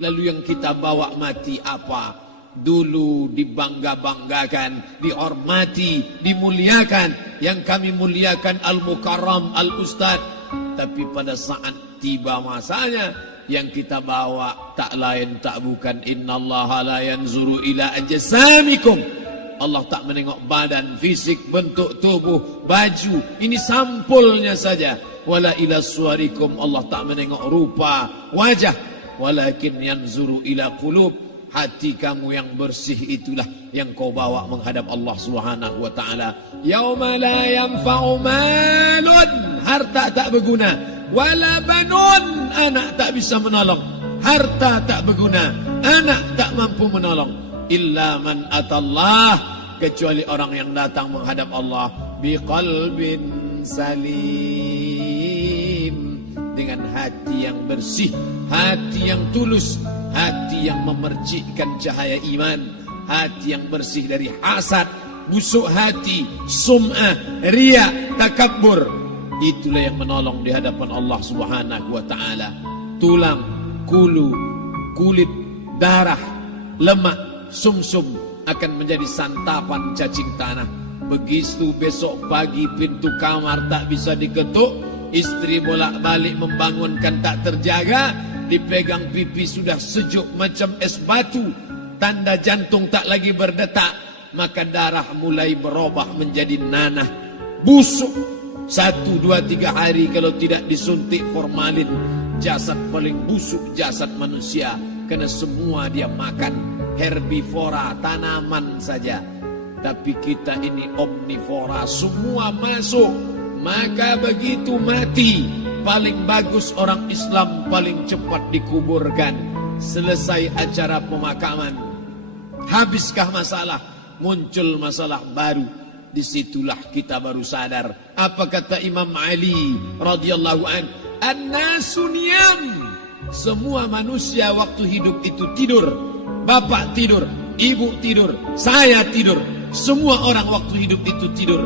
Lalu yang kita bawa mati apa? Dulu dibangga-banggakan, dihormati, dimuliakan. Yang kami muliakan Al-Mukarram, Al-Ustad. Tapi pada saat tiba masanya, yang kita bawa tak lain tak bukan innallaha la yanzuru ila ajsamikum. Allah tak menengok badan, fisik, bentuk tubuh, baju. Ini sampulnya saja. Wala ila suwarikum. Allah tak menengok rupa, wajah. Walakin yanzuru ila qulub. Hati kamu yang bersih itulah yang kau bawa menghadap Allah Subhanahu wa taala. Yauma la yanfa'u malun, harta tak berguna, wala banun, anak tak bisa menolong. Harta tak berguna, anak tak mampu menolong. Illa man atallah, kecuali orang yang datang menghadap Allah biqalbin salim, dengan hati yang bersih, hati yang tulus, hati yang memercikkan cahaya iman, hati yang bersih dari hasad, busuk hati, sum'ah, riya, takabbur. Itulah yang menolong di hadapan Allah Subhanahu wa taala. Tulang, kulu, kulit, darah, lemak, sumsum akan menjadi santapan cacing tanah. Begitu besok pagi pintu kamar tak bisa diketuk, istri bolak-balik membangunkan tak terjaga, dipegang pipi sudah sejuk macam es batu, tanda jantung tak lagi berdetak, maka darah mulai berubah menjadi nanah, busuk. 1, 2, 3 hari kalau tidak disuntik formalin, jasad paling busuk jasad manusia, karena semua dia makan herbivora, tanaman saja. Tapi kita ini omnivora, semua masuk. Maka begitu mati, paling bagus orang Islam paling cepat dikuburkan. Selesai acara pemakaman, habiskah masalah, muncul masalah baru. Disitulah kita baru sadar. Apa kata Imam Ali radhiyallahu an? An-nasu niyam. Semua manusia waktu hidup itu tidur. Bapak tidur, ibu tidur, saya tidur. Semua orang waktu hidup itu tidur.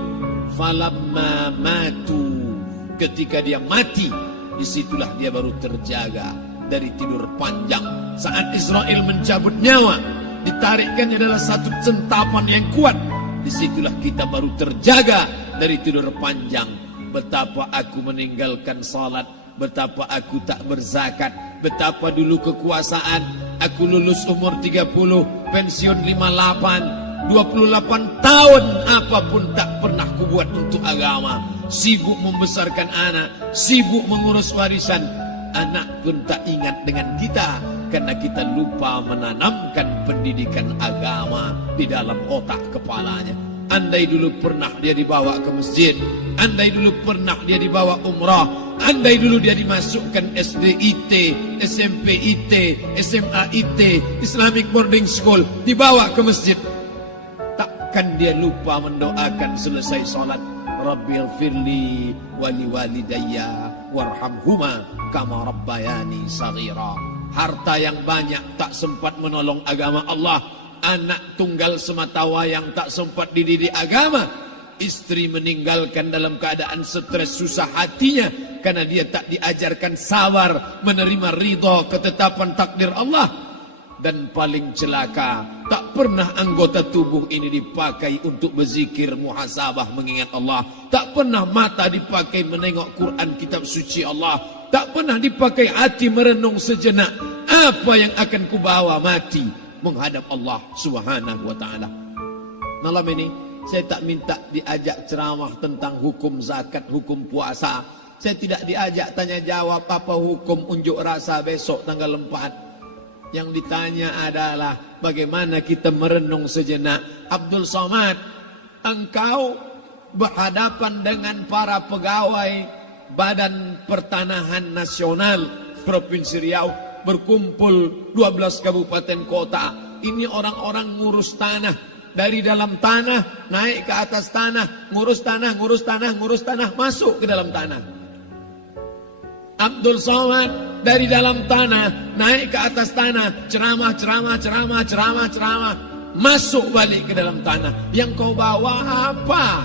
Falamma matu, ketika dia mati, disitulah dia baru terjaga dari tidur panjang. Saat Israel mencabut nyawa, ditarikkannya adalah satu centapan yang kuat. Disitulah kita baru terjaga dari tidur panjang. Betapa aku meninggalkan salat, betapa aku tak berzakat, betapa dulu kekuasaan. Aku lulus umur 30, pensiun 58, 28 tahun apapun tak pernah kubuat untuk agama. Sibuk membesarkan anak, sibuk mengurus warisan. Anak pun tak ingat dengan kita, karena kita lupa menanamkan pendidikan agama di dalam otak kepalanya. Andai dulu pernah dia dibawa ke masjid, andai dulu pernah dia dibawa umrah, andai dulu dia dimasukkan SD IT, SMP IT, SMA IT, Islamic Boarding School, dibawa ke masjid, takkan dia lupa mendoakan selesai sholat, Rabbil firli wali walidayya warhamhuma kama rabbayani saghira. Harta yang banyak tak sempat menolong agama Allah. Anak tunggal semata wayang tak sempat dididik agama. Istri meninggalkan dalam keadaan stres susah hatinya, karena dia tak diajarkan sabar menerima ridha ketetapan takdir Allah. Dan paling celaka, tak pernah anggota tubuh ini dipakai untuk berzikir, muhasabah, mengingat Allah. Tak pernah mata dipakai menengok Quran, kitab suci Allah. Tak pernah dipakai hati merenung sejenak. Apa yang akan kubawa mati menghadap Allah Subhanahu wa ta'ala. Malam ini saya tak minta diajak ceramah tentang hukum zakat, hukum puasa. Saya tidak diajak tanya jawab apa hukum unjuk rasa besok tanggal 4. Yang ditanya adalah bagaimana kita merenung sejenak. Abdul Somad, engkau berhadapan dengan para pegawai Badan Pertanahan Nasional Provinsi Riau, berkumpul 12 kabupaten kota. Ini orang-orang ngurus tanah, dari dalam tanah naik ke atas tanah, ngurus tanah, ngurus tanah, ngurus tanah, masuk ke dalam tanah. Abdul Somad dari dalam tanah naik ke atas tanah, ceramah, masuk balik ke dalam tanah. Yang kau bawa apa?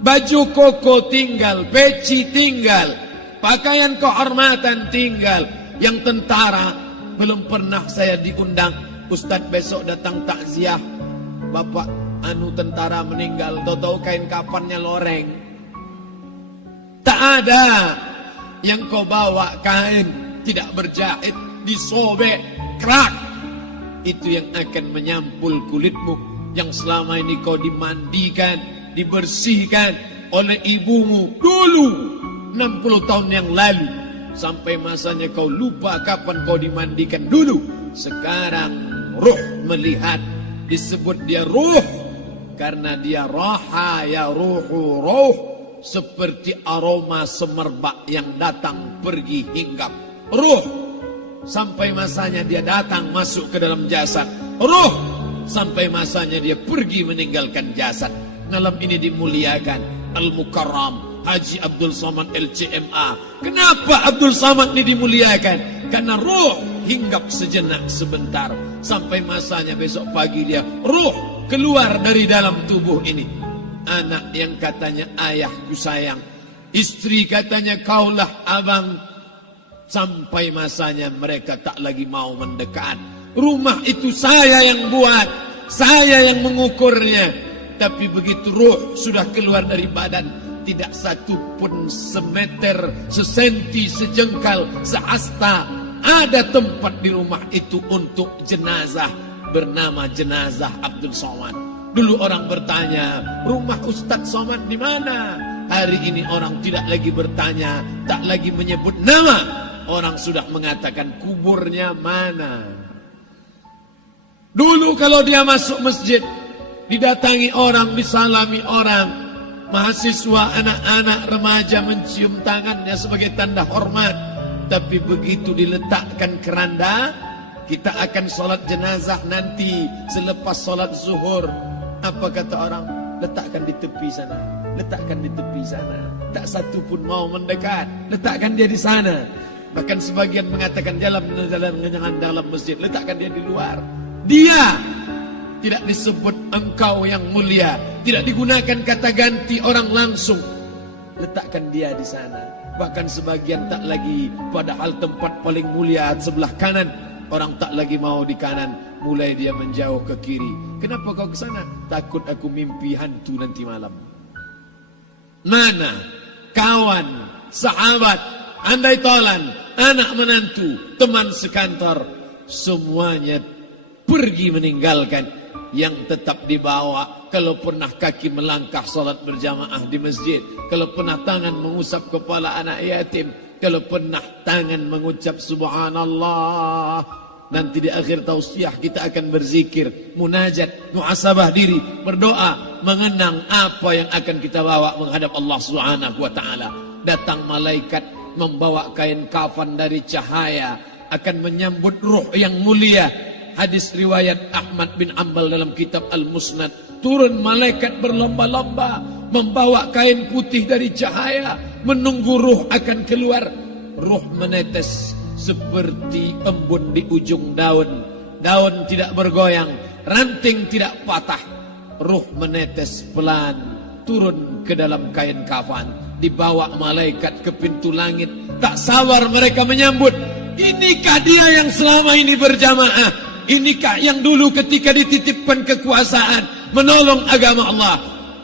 Baju koko tinggal, peci tinggal, pakaian kehormatan tinggal. Yang tentara belum pernah saya diundang. Ustadz besok datang takziah, bapak tentara meninggal, tahu-tahu kain kafannya loreng. Tak ada. Yang kau bawa kain tidak berjahit, disobek, kerak. Itu yang akan menyampul kulitmu, yang selama ini kau dimandikan, dibersihkan oleh ibumu dulu 60 tahun yang lalu. Sampai masanya kau lupa kapan kau dimandikan dulu. Sekarang ruh melihat, disebut dia ruh karena dia raha ya ruhu ruh, seperti aroma semerbak yang datang pergi hinggap. Ruh sampai masanya dia datang masuk ke dalam jasad. Ruh sampai masanya dia pergi meninggalkan jasad. Malam ini dimuliakan Al-Mukarram Haji Abdul Somad LCMA. Kenapa Abdul Somad ini dimuliakan? Karena ruh hinggap sejenak sebentar, sampai masanya besok pagi dia ruh keluar dari dalam tubuh ini. Anak yang katanya ayahku sayang, istri katanya kaulah abang, sampai masanya mereka tak lagi mau mendekat. Rumah itu saya yang buat, saya yang mengukurnya. Tapi begitu ruh sudah keluar dari badan, tidak satu pun semeter, sesenti, sejengkal, sehasta ada tempat di rumah itu untuk jenazah bernama jenazah Abdul Somad. Dulu orang bertanya, rumah Ustadz Somad di mana? Hari ini orang tidak lagi bertanya, tak lagi menyebut nama. Orang sudah mengatakan kuburnya mana. Dulu kalau dia masuk masjid, didatangi orang, disalami orang, mahasiswa, anak-anak, remaja mencium tangannya sebagai tanda hormat. Tapi begitu diletakkan keranda, kita akan sholat jenazah nanti selepas sholat zuhur. Apa kata orang? Letakkan di tepi sana, letakkan di tepi sana. Tak satu pun mau mendekat, letakkan dia di sana. Bahkan sebagian mengatakan jangan dalam masjid, letakkan dia di luar. Dia tidak disebut engkau yang mulia, tidak digunakan kata ganti orang langsung. Letakkan dia di sana. Bahkan sebagian tak lagi, padahal tempat paling mulia sebelah kanan, orang tak lagi mau di kanan, mulai dia menjauh ke kiri. Kenapa kau ke sana? Takut aku mimpi hantu nanti malam. Mana kawan, sahabat, andai tolan, anak menantu, teman sekantor, semuanya pergi meninggalkan. Yang tetap dibawa, kalau pernah kaki melangkah salat berjamaah di masjid, kalau pernah tangan mengusap kepala anak yatim, kalau pernah tangan mengucap subhanallah. Nanti di akhir tausiah kita akan berzikir, munajat, muhasabah diri, berdoa, mengenang apa yang akan kita bawa menghadap Allah Subhanahu wa taala. Datang malaikat membawa kain kafan dari cahaya, akan menyambut ruh yang mulia. Hadis riwayat Ahmad bin Ambal dalam kitab Al-Musnad, turun malaikat berlomba-lomba membawa kain putih dari cahaya, menunggu ruh akan keluar. Ruh menetes seperti embun di ujung daun. Daun tidak bergoyang, ranting tidak patah. Ruh menetes pelan turun ke dalam kain kafan, dibawa malaikat ke pintu langit. Tak sabar mereka menyambut. Inikah dia yang selama ini berjamaah? Inikah yang dulu ketika dititipkan kekuasaan menolong agama Allah?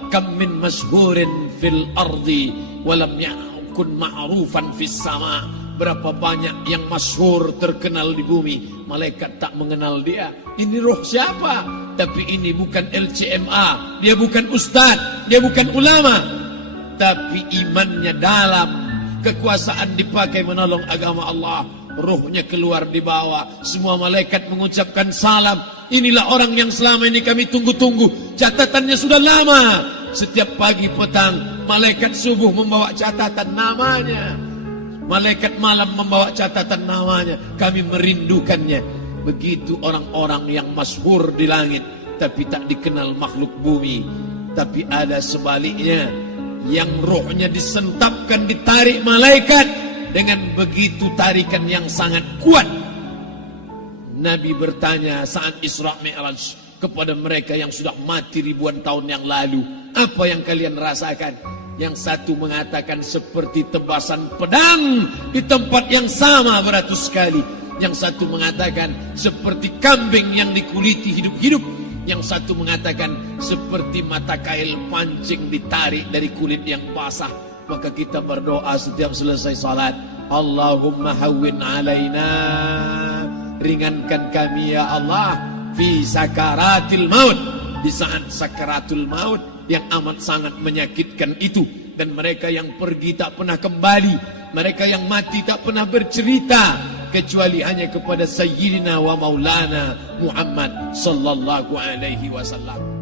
Kam min masyhurin fil ardi walam yakun ma'rufan fis sama. Berapa banyak yang masyhur terkenal di bumi, malaikat tak mengenal dia. Ini roh siapa? Tapi ini bukan LCMA, dia bukan ustaz, dia bukan ulama, tapi imannya dalam. Kekuasaan dipakai menolong agama Allah. Ruhnya keluar di bawah, semua malaikat mengucapkan salam. Inilah orang yang selama ini kami tunggu-tunggu. Catatannya sudah lama. Setiap pagi petang malaikat subuh membawa catatan namanya, malaikat malam membawa catatan namanya. Kami merindukannya. Begitu orang-orang yang masyhur di langit tapi tak dikenal makhluk bumi. Tapi ada sebaliknya, yang rohnya disentapkan, ditarik malaikat dengan begitu tarikan yang sangat kuat. Nabi bertanya saat Isra Mi'raj kepada mereka yang sudah mati ribuan tahun yang lalu, apa yang kalian rasakan? Yang satu mengatakan seperti tebasan pedang di tempat yang sama beratus kali. Yang satu mengatakan seperti kambing yang dikuliti hidup-hidup. Yang satu mengatakan seperti mata kail pancing ditarik dari kulit yang basah. Maka kita berdoa setiap selesai salat, Allahumma hawwin alaina, ringankan kami ya Allah, fi sakaratil maut, di saat sakaratul maut yang amat sangat menyakitkan itu. Dan mereka yang pergi tak pernah kembali, mereka yang mati tak pernah bercerita kecuali hanya kepada Sayyidina wa Maulana Muhammad sallallahu alaihi wasallam.